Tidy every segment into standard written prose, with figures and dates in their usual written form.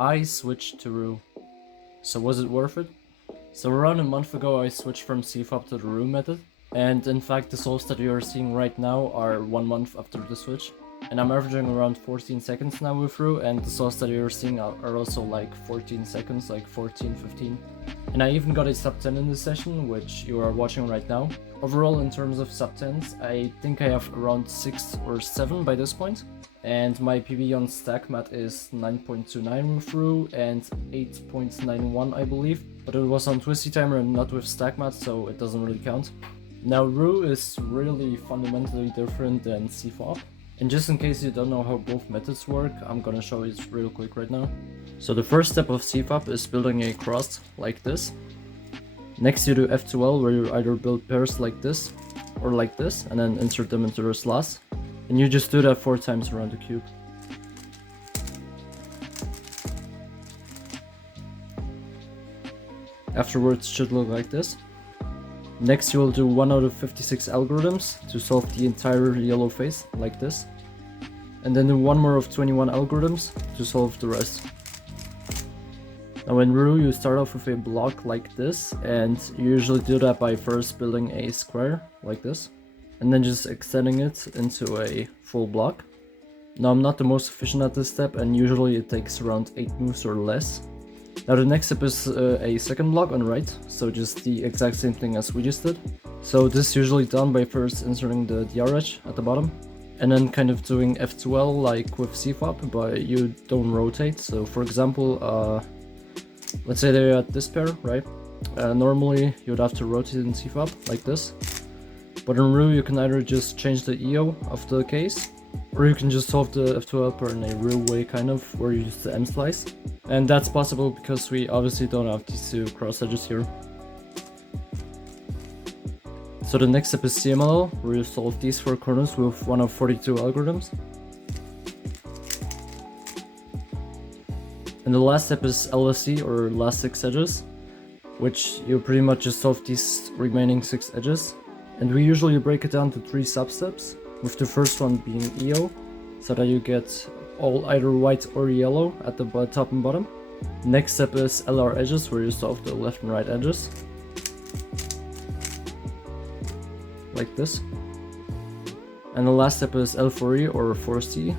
I switched to Roux. So was it worth it? So around a month ago I switched from CFOP to the Roux method, and in fact the solves that you are seeing right now are 1 month after the switch. And I'm averaging around 14 seconds now with Roux, and the solves that you're seeing are also like 14 seconds, like 14, 15. And I even got a sub 10 in this session, which you are watching right now. Overall, in terms of sub 10s, I think I have around 6 or 7 by this point. And my PB on stack mat is 9.29 with Roux and 8.91 I believe. But it was on Twisty Timer and not with stack mat, so it doesn't really count. Now Roux is really fundamentally different than CFOP. And just in case you don't know how both methods work, I'm gonna show it real quick right now. So the first step of CFOP is building a cross like this. Next you do F2L, where you either build pairs like this or like this, and then insert them into the slots. And you just do that 4 times around the cube. Afterwards it should look like this. Next you will do 1 out of 56 algorithms to solve the entire yellow face, like this. And then do 1 more of 21 algorithms to solve the rest. Now in Roux you start off with a block like this, and you usually do that by first building a square, like this. And then just extending it into a full block. Now I'm not the most efficient at this step, and usually it takes around 8 moves or less. Now the next step is a second block on right, so just the exact same thing as we just did. So this is usually done by first inserting the DR edge at the bottom, and then kind of doing F2L like with CFOP, but you don't rotate. So for example, let's say they're at this pair, right? Normally you would have to rotate in CFOP like this, but in Roux you can either just change the EO of the case, or you can just solve the F2L pair in a Roux way, kind of, where you use the M slice. And that's possible because we obviously don't have these 2 cross edges here. So the next step is CMLL, where you solve these 4 corners with 1 of 42 algorithms. And the last step is LSE, or last 6 edges, which you pretty much just solve these remaining 6 edges. And we usually break it down to 3 sub-steps, with the first one being EO, so that you get all either white or yellow at the top and bottom. Next step is LR edges, where you solve the left and right edges. Like this. And the last step is L4E, or 4C,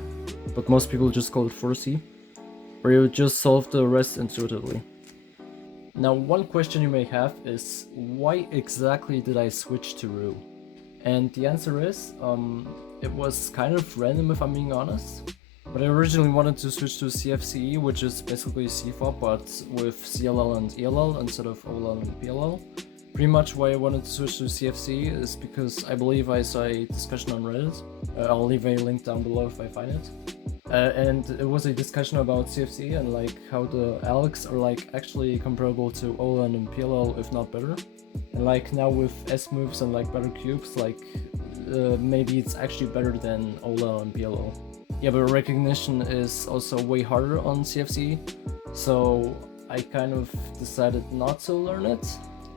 but most people just call it 4C, where you just solve the rest intuitively. Now one question you may have is, why exactly did I switch to Roux? And the answer is, it was kind of random if I'm being honest. But I originally wanted to switch to CFCE, which is basically CFOP but with CLL and ELL instead of OLL and PLL. Pretty much why I wanted to switch to CFCE is because I believe I saw a discussion on Reddit. I'll leave a link down below if I find it. And it was a discussion about CFCE and like how the ALEX are like actually comparable to OLL and PLL, if not better. And like now with S moves and like better cubes, like maybe it's actually better than OLL and PLL. Yeah, but recognition is also way harder on CFC, so I kind of decided not to learn it.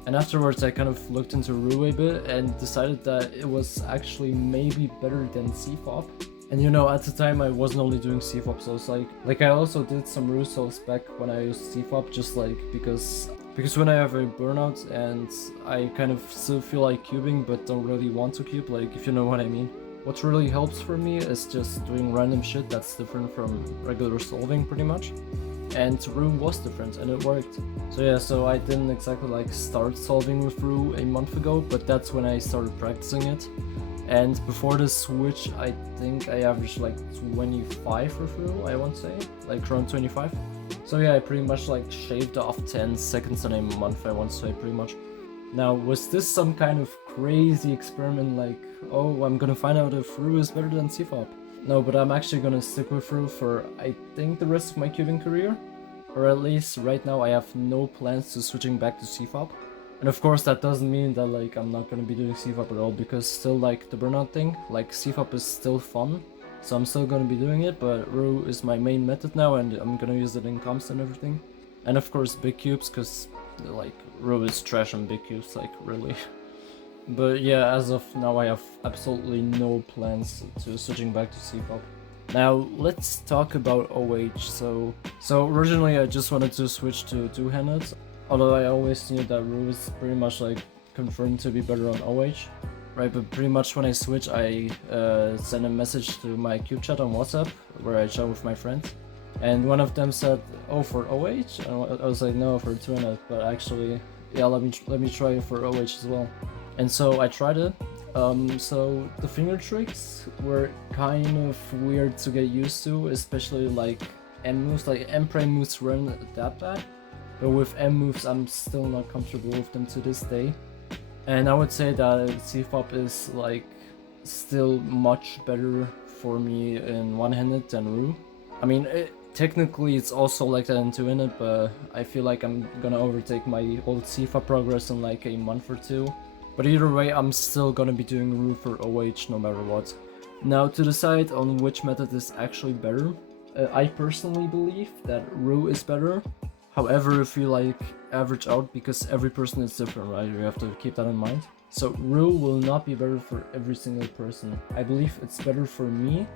And afterwards I kind of looked into Roux a bit and decided that it was actually maybe better than CFOP. And you know, at the time I wasn't only doing CFOP, so it's like I also did some Roux solves back when I used CFOP, just like because when I have a burnout and I kind of still feel like cubing but don't really want to cube, like if you know what I mean. What really helps for me is just doing random shit that's different from regular solving pretty much. And Roux was different and it worked. So yeah, so I didn't exactly like start solving with Roux a month ago, but that's when I started practicing it. And before the switch, I think I averaged like 25 with Roux, I want to say, like around 25. So yeah, I pretty much like shaved off 10 seconds in a month, I want to say, pretty much. Now, was this some kind of crazy experiment like, oh, I'm gonna find out if Roux is better than CFOP? No, but I'm actually gonna stick with Roux for, I think, the rest of my cubing career. Or at least right now I have no plans to switching back to CFOP. And of course that doesn't mean that like I'm not gonna be doing CFOP at all, because still like the burnout thing, like CFOP is still fun. So I'm still gonna be doing it, but Roux is my main method now and I'm gonna use it in comps and everything. And of course big cubes, cause like Roux is trash on big cubes, like really. But yeah, as of now I have absolutely no plans to switching back to CFOP. Now let's talk about OH. So originally I just wanted to switch to two-handed, although I always knew that Roux is pretty much like confirmed to be better on OH, right? But pretty much when I switch, I send a message to my cube chat on WhatsApp where I chat with my friends, and one of them said, "Oh, for OH?" And I was like, "No, for two-handed." But actually, yeah, let me try it for OH as well. And so I tried it. So the finger tricks were kind of weird to get used to, especially like M moves. Like M prime moves weren't that bad, but with M moves I'm still not comfortable with them to this day. And I would say that CFOP is like still much better for me in one-handed than Roux. I mean, technically it's also like that in two-handed, but I feel like I'm gonna overtake my old CFOP progress in like a month or two. But either way, I'm still gonna be doing Roux for OH no matter what. Now to decide on which method is actually better, I personally believe that Roux is better. However, if you like average out, because every person is different, right? You have to keep that in mind. So Roux will not be better for every single person. I believe it's better for me,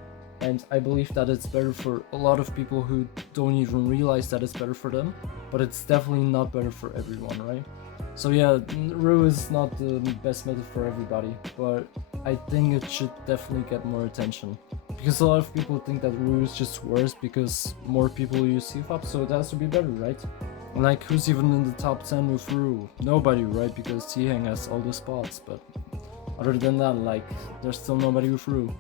and I believe that it's better for a lot of people who don't even realize that it's better for them. But it's definitely not better for everyone, right? So yeah, Roux is not the best method for everybody, but I think it should definitely get more attention. Because a lot of people think that Roux is just worse because more people use CFOP, so it has to be better, right? Like, who's even in the top 10 with Roux? Nobody, right? Because T-Hang has all the spots, but other than that, like, there's still nobody with Roux.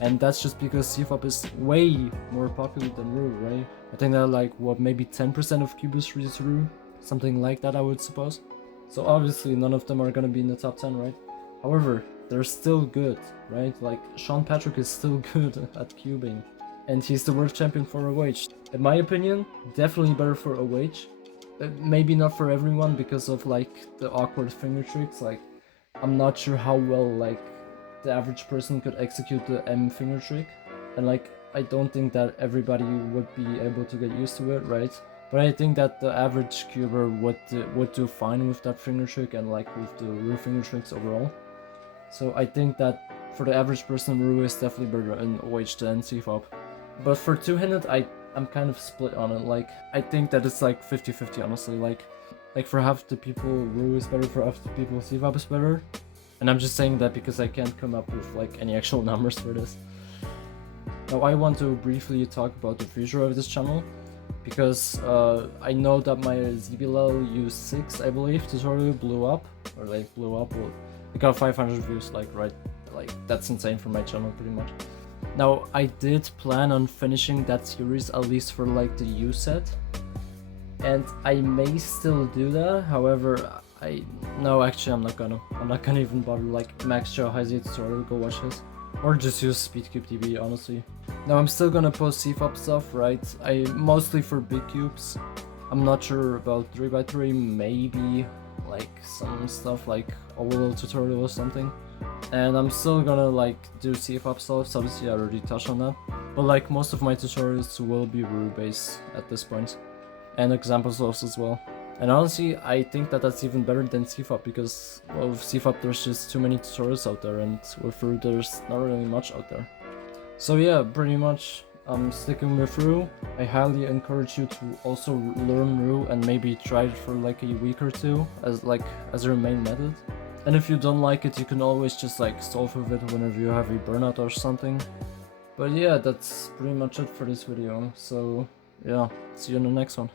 And that's just because CFOP is way more popular than Roux, right? I think that like, what, maybe 10% of cubers use Roux? Something like that, I would suppose. So obviously none of them are gonna be in the top 10, right? However, they're still good, right? Like, Sean Patrick is still good at cubing, and he's the world champion for OH. In my opinion, definitely better for OH. Maybe not for everyone because of like the awkward finger tricks. Like, I'm not sure how well like the average person could execute the M finger trick, and like I don't think that everybody would be able to get used to it, right? But I think that the average cuber would do fine with that finger trick and like with the Roux finger tricks overall. So I think that for the average person, Roux is definitely better in OH than CFOP. But for two-handed, I'm kind of split on it. Like, I think that it's like 50-50 honestly. Like for half the people, Roux is better, for half the people, CFOP is better. And I'm just saying that because I can't come up with like any actual numbers for this. Now I want to briefly talk about the future of this channel, because I know that my ZBLL U6, I believe, tutorial blew up, or like blew up, well, it got 500 views, like, right, like, that's insane for my channel, pretty much. Now, I did plan on finishing that series, at least for like the U set, and I may still do that. However, no, actually I'm not gonna even bother. Like, Max Joe Heisey tutorial, go watch his, or just use Speedcubing TV, honestly. Now I'm still gonna post CFOP stuff, right? Mostly for big cubes. I'm not sure about 3x3, maybe like some stuff like a little tutorial or something. And I'm still gonna like do CFOP stuff, obviously I already touched on that. But like most of my tutorials will be Roux based at this point, and example source as well. And honestly, I think that that's even better than CFOP, because well, with CFOP there's just too many tutorials out there, and with Roux there's not really much out there. So yeah, pretty much I'm sticking with Roux. I highly encourage you to also learn Roux and maybe try it for like a week or two as your main method. And if you don't like it, you can always just like solve with it whenever you have a burnout or something. But yeah, that's pretty much it for this video. So yeah, see you in the next one.